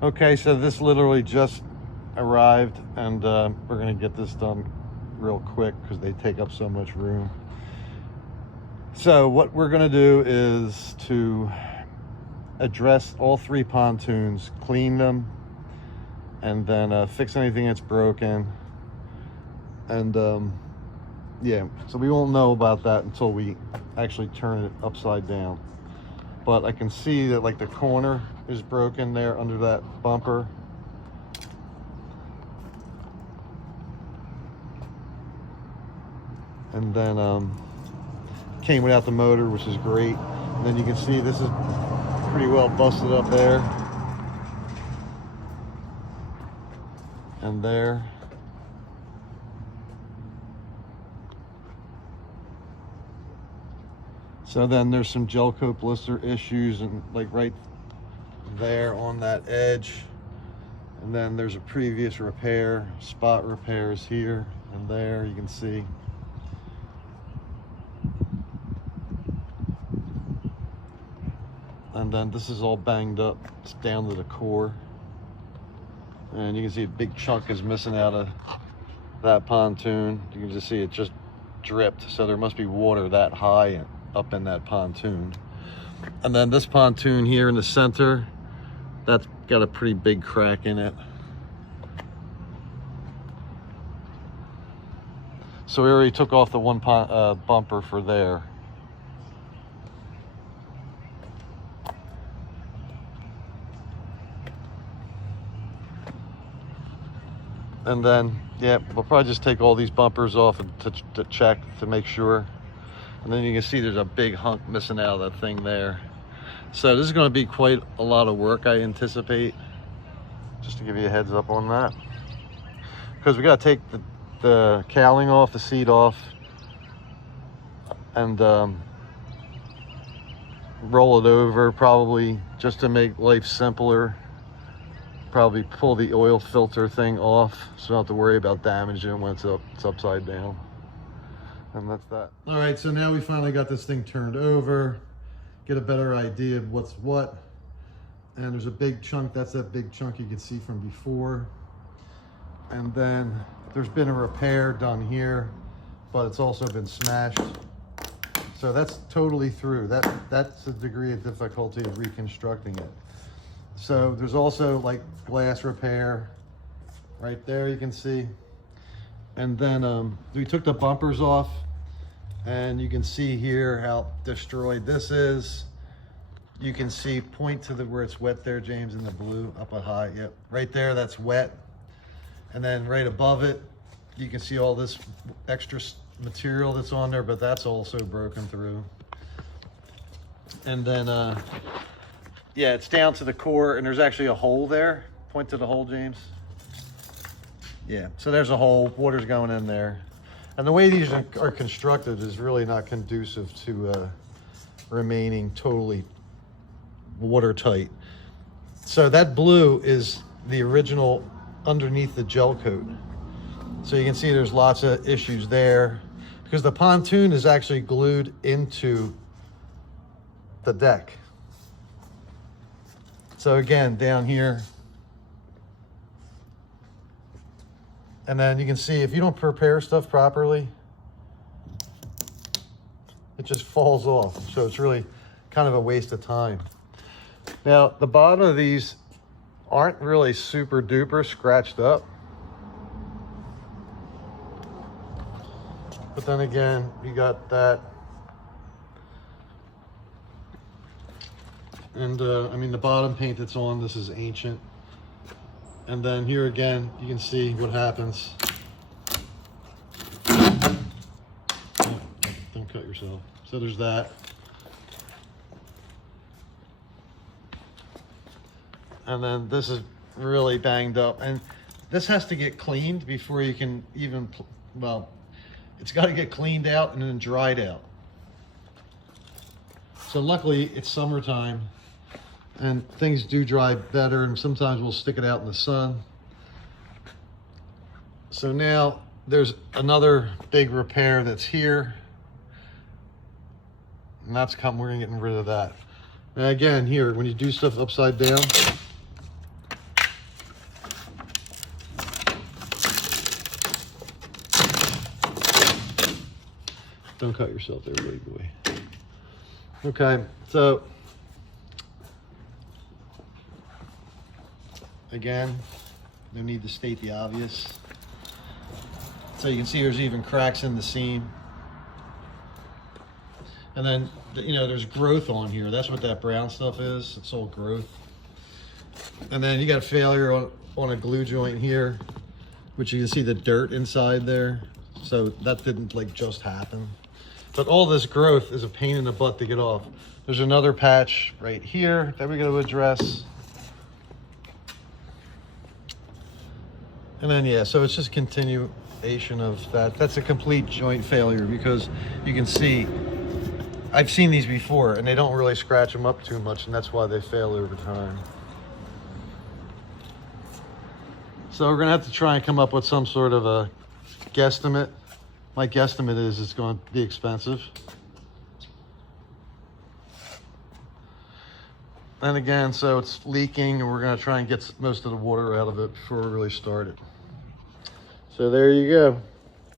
Okay, so this literally just arrived, and we're gonna get this done real quick because they take up so much room. So what we're gonna do is to address all 3 pontoons, clean them, and then fix anything that's broken. And yeah, so we won't know about that until we actually turn it upside down. But I can see that like the corner is broken there under that bumper. And then came without the motor, which is great. And then you can see this is pretty well busted up there and there. So then there's some gel coat blister issues, and like right there on that edge. And then there's a previous repair, spot repairs here and there, you can see. And then this is all banged up, it's down to the core. And you can see a big chunk is missing out of that pontoon. You can just see it just dripped, so there must be water that high up in that pontoon. And then this pontoon here in the center, that's got a pretty big crack in it. So we already took off the one bumper for there. And then, yeah, we'll probably just take all these bumpers off and to check to make sure. And then you can see there's a big hunk missing out of that thing there. So this is going to be quite a lot of work, I anticipate. Just to give you a heads up on that. Because we got to take the cowling off, the seat off, and roll it over probably just to make life simpler. Probably pull the oil filter thing off so you don't have to worry about damaging it when it's upside down. And that's that. All right, so now we finally got this thing turned over, get a better idea of what's what. And there's a big chunk, that's that big chunk you could see from before. And then there's been a repair done here, but it's also been smashed. So that's totally through. That's the degree of difficulty of reconstructing it. So there's also like glass repair right there, you can see. And then we took the bumpers off, and you can see here how destroyed this is. You can see, point to where it's wet there, James, in the blue up high. Yep, right there, that's wet. And then right above it, you can see all this extra material that's on there, but that's also broken through. And then, yeah, it's down to the core, and there's actually a hole there. Point to the hole, James. Yeah, so there's a hole, water's going in there. And the way these are constructed is really not conducive to remaining totally watertight. So that blue is the original underneath the gel coat. So you can see there's lots of issues there because the pontoon is actually glued into the deck. So again, down here, and then you can see if you don't prepare stuff properly, it just falls off. So it's really kind of a waste of time. Now, the bottom of these aren't really super duper scratched up. But then again, you got that. And I mean, the bottom paint that's on this is ancient. And then here again, you can see what happens. Oh, don't cut yourself. So there's that. And then this is really banged up. And this has to get cleaned before you can even, well, it's got to get cleaned out and then dried out. So luckily it's summertime and things do dry better, and sometimes we'll stick it out in the sun. So now there's another big repair that's here, and that's coming. We're getting rid of that. Now again, here, when you do stuff upside down, Don't cut yourself there, buddy boy. Okay, so again, no need to state the obvious. So you can see there's even cracks in the seam. And then, you know, there's growth on here. That's what that brown stuff is. It's all growth. And then you got a failure on a glue joint here, which you can see the dirt inside there. So that didn't like just happen. But all this growth is a pain in the butt to get off. There's another patch right here that we got to address. And then, yeah, so it's just continuation of that. That's a complete joint failure because you can see, I've seen these before and they don't really scratch them up too much, and that's why they fail over time. So we're gonna have to try and come up with some sort of a guesstimate. My guesstimate is it's going to be expensive. And again, so it's leaking and we're gonna try and get most of the water out of it before we really start it. So there you go.